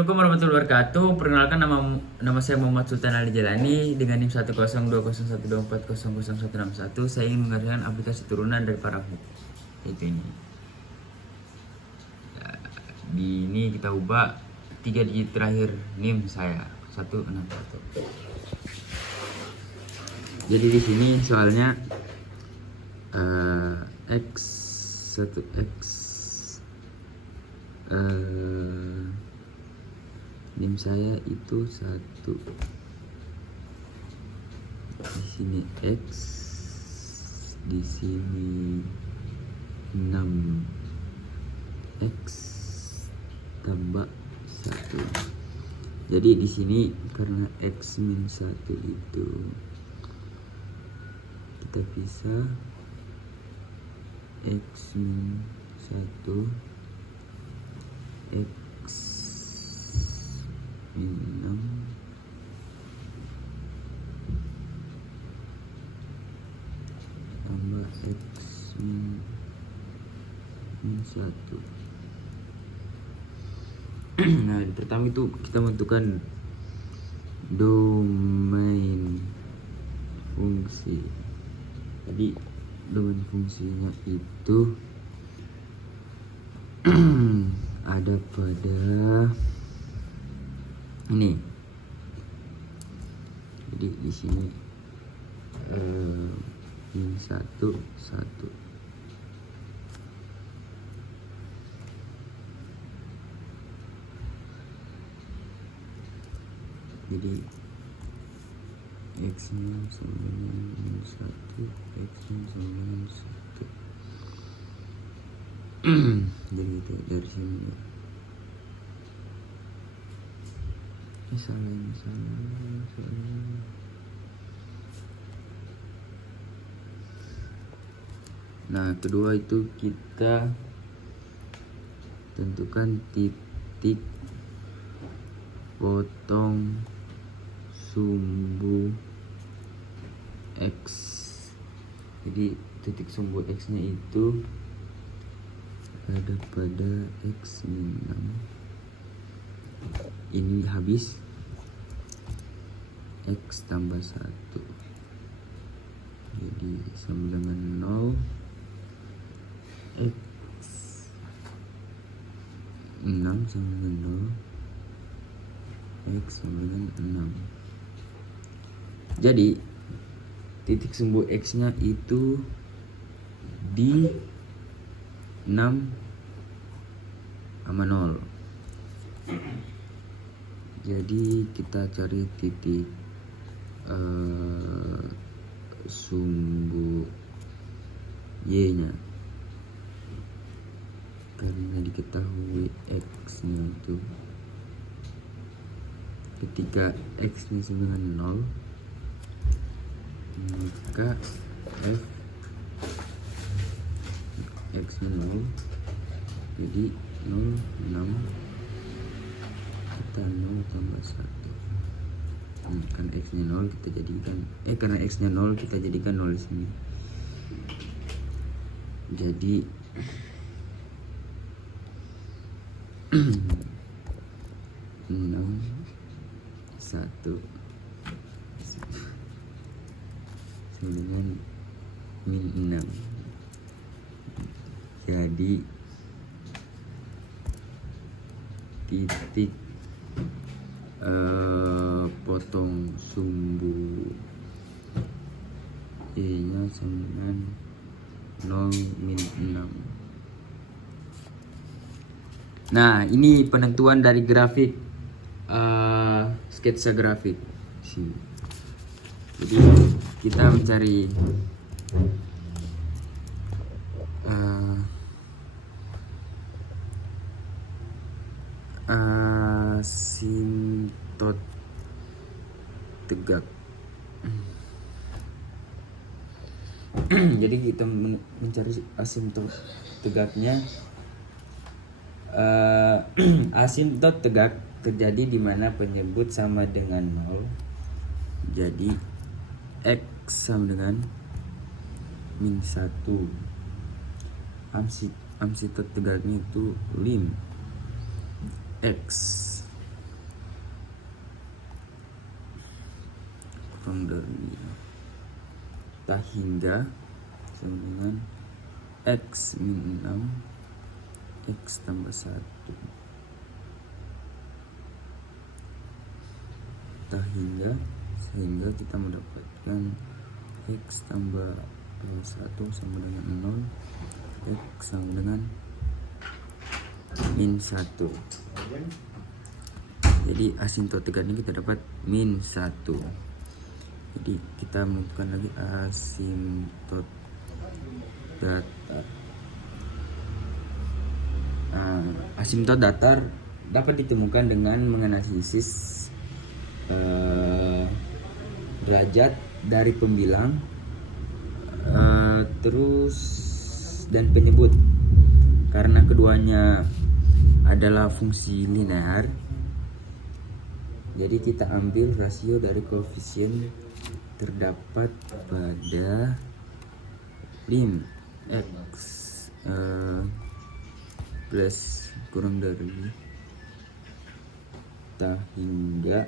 Assalamualaikum warahmatullahi wabarakatuh. Perkenalkan nama saya Muhammad Sultan Ali Jalani dengan NIM 1020120100161. Saya ingin mengerjakan aplikasi turunan dari Parahook. Itu ini. Ya, di ini kita ubah 3 digit terakhir NIM saya 161. Jadi di sini soalnya X1X NIM saya itu 1. Di sini X, di sini 6 X tambah 1. Jadi di sini karena X min 1 itu kita pisah X min 1 X min 6 tambah X min 1. Nah, di pertama itu kita menentukan domain fungsi. Jadi domain fungsinya itu ada pada ini. Jadi di sini min 1 1. Jadi X min sama min 1, X min sama min 1. Jadi itu dari sini. Misalnya. Nah, kedua itu kita tentukan titik potong sumbu X. Jadi titik sumbu X nya itu ada pada X min 6. Ini habis X tambah 1. Jadi sama dengan 0. X 6 sama dengan 0. X sama dengan 6. Jadi titik sumbu X nya itu di 6 sama 0. Jadi kita cari titik sumbu Y nya. Karena diketahui X nya itu ketika X nya sama dengan 0, maka F X nya 0. Jadi 0 6 kita 0 tambah 1. Karena X nya 0 kita jadikan karena X nya 0 kita jadikan 0 di sini. Jadi 6 1 dengan min 6. Jadi titik potong sumbu Y nya sama dengan 0 min 6. Nah, ini penentuan dari grafik sketsa grafik sini. Jadi kita mencari asimtot tegak. Jadi kita mencari asimtot tegaknya. Asimtot tegak terjadi di mana penyebut sama dengan 0. Jadi X sama dengan min 1. Asimtot tegaknya itu lim X kurang dari tak hingga sama dengan X min 6 X tambah 1 tak hingga, sehingga kita mendapatkan X tambah 1 sama dengan 0, X sama dengan min 1. Jadi asimtot tegaknya kita dapat min 1. Jadi kita menentukan lagi asimtot datar. Asimtot datar dapat ditemukan dengan menganalisis derajat dari pembilang terus dan penyebut, karena keduanya adalah fungsi linear. Jadi kita ambil rasio dari koefisien terdapat pada lim X plus kurang dari tak hingga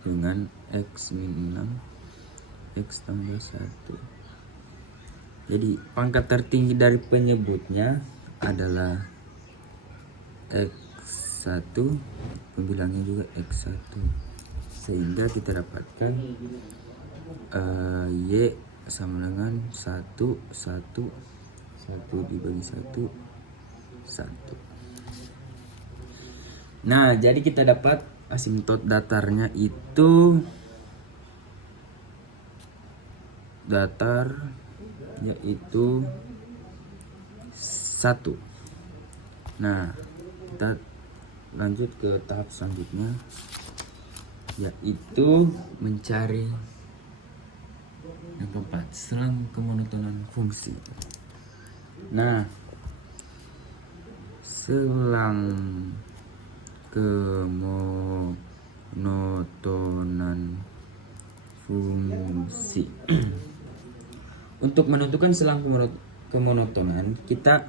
dengan X min 6 X tambah 1. Jadi pangkat tertinggi dari penyebutnya adalah X1, pembilangnya juga X1, sehingga kita dapatkan Y sama dengan 1 dibagi 1 1. Nah, jadi kita dapat asimtot datarnya itu yaitu 1. Nah, kita lanjut ke tahap selanjutnya, yaitu mencari yang keempat, selang kemonotonan fungsi. Nah, selang kemonotonan fungsi. Untuk menentukan selang kemonotonan, kita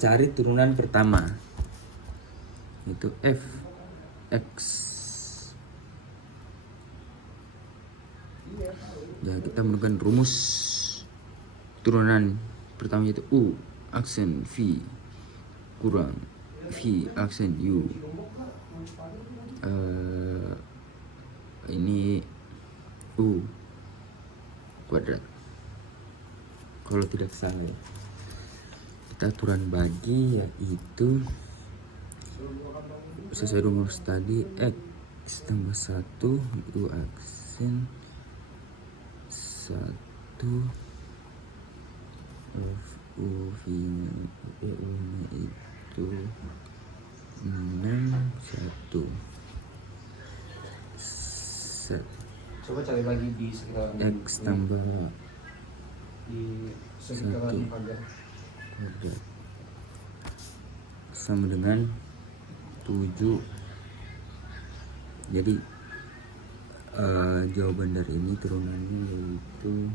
cari turunan pertama, yaitu f x. Ya, kita menggunakan rumus turunan pertama, yaitu u aksen v kurang v aksen u. Ini u kuadrat kalau tidak salah ya. Kita aturan bagi, yaitu sesuai rumus tadi X tambah 1 u aksen 1 u v nya itu 6 1 set. Coba cari lagi di sekitaran X tambah di sekitaran pagar sama dengan 7. Jadi jawaban dari ini turunannya yaitu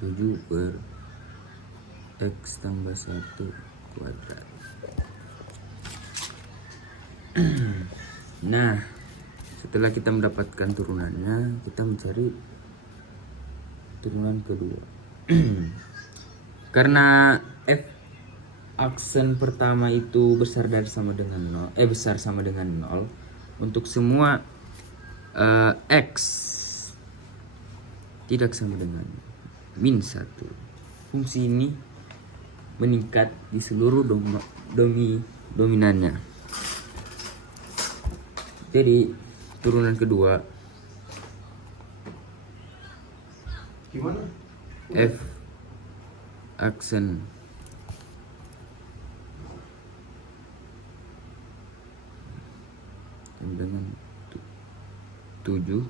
7 per X tambah 1 kuadrat. Nah, setelah kita mendapatkan turunannya, kita mencari turunan kedua. Karena f aksen pertama itu besar sama dengan 0, untuk semua x tidak sama dengan min 1. Fungsi ini meningkat di seluruh dominannya. Jadi turunan kedua gimana? f aksen dengan 7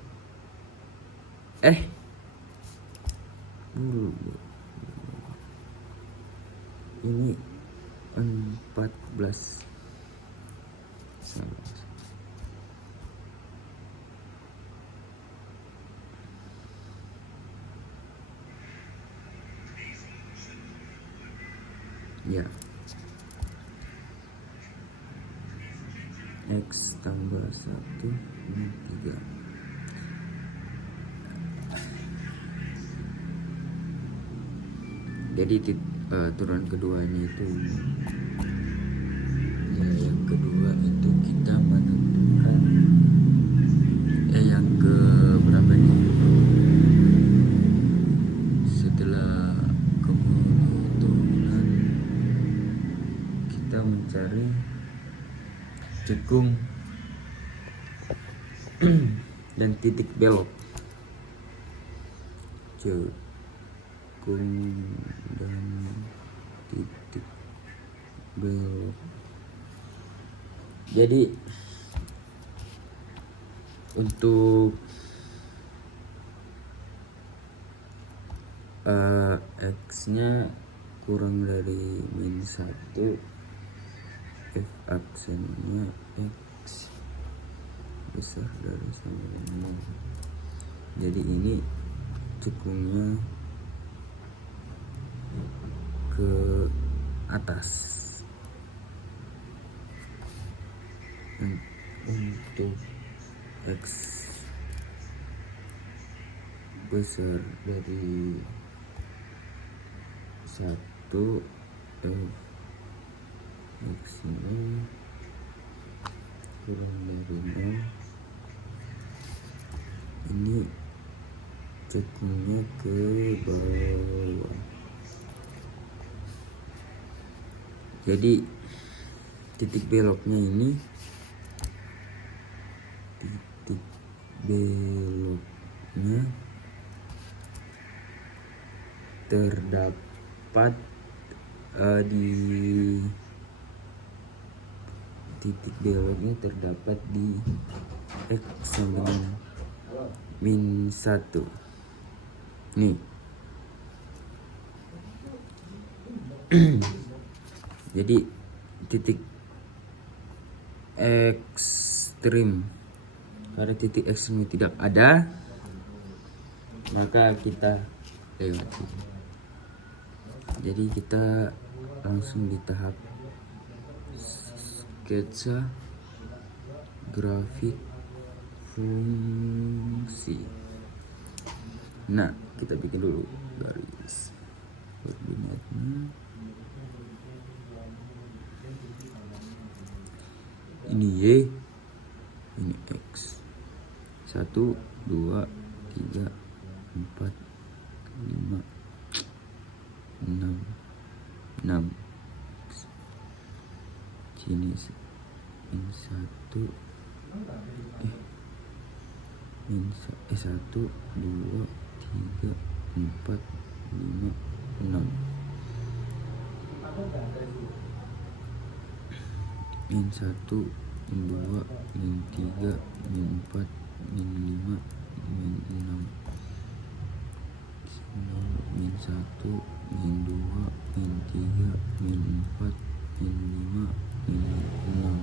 ini 14 salah. Ya, X tambah 1 ini 3. Jadi turunan keduanya itu ya, yang kedua itu kita menentukan yang ke berapa nih, setelah kemudian turunan kita mencari cekung dan titik belok. Cekung dan titik belok. Jadi untuk X nya kurang dari -1, F aksennya X besar dari sama dengan 0. Jadi ini cekungnya ke atas. Untuk X besar dari 1, X ini kurang dari 0. Ini cekungnya ke bawah. Jadi titik beloknya ini, titik beloknya terdapat di titik beloknya terdapat di X sama dengan -1 nih. Jadi titik ekstrim, pada titik ekstrim tidak ada, maka kita lewati. Jadi kita langsung di tahap sketsa grafik fungsi. Nah, kita bikin dulu garis koordinatnya. Ini Y, ini X. 1, 2, 3, 4, 5, 6. Sini -1, -1, 2, 3, 4, 5, 6. -1, -2, -3, -4, -5, -6. -1, -2, -3, -4, -5, -6.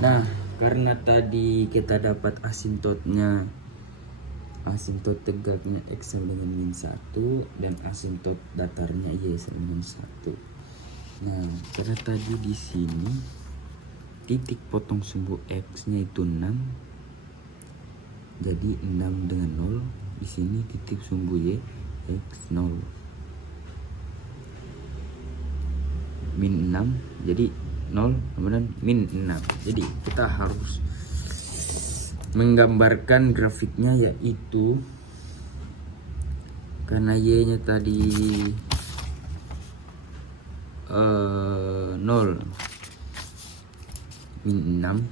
Nah, karena tadi kita dapat asimptotnya, asimtot tegaknya X sama dengan -1 dan asimtot datarnya Y sama dengan 1. Nah, karena tadi di sini titik potong sumbu X-nya itu 6. Jadi 6 dengan 0. Di sini titik sumbu Y X 0. -6. Jadi 0 kemudian -6. Jadi kita harus menggambarkan grafiknya, yaitu karena Y nya tadi 0, -6.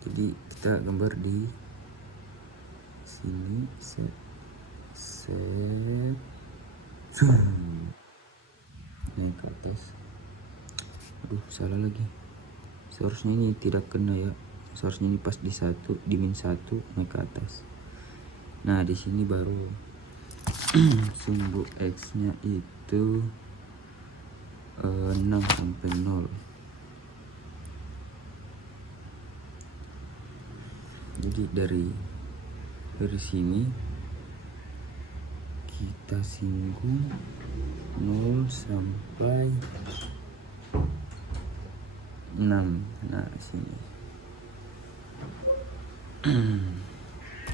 Jadi kita gambar di sini, set naik ke atas. Aduh, salah lagi. Seharusnya ini tidak kena ya. Seharusnya ini pas di -1 naik ke atas. Nah, di sini baru sumbu X-nya itu 6 sampai 0. Jadi dari sini kita singgung 0 sampai 6. Nah, sini.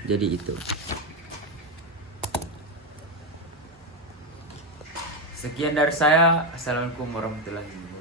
Jadi itu. Sekian dari saya. Assalamualaikum warahmatullahi wabarakatuh.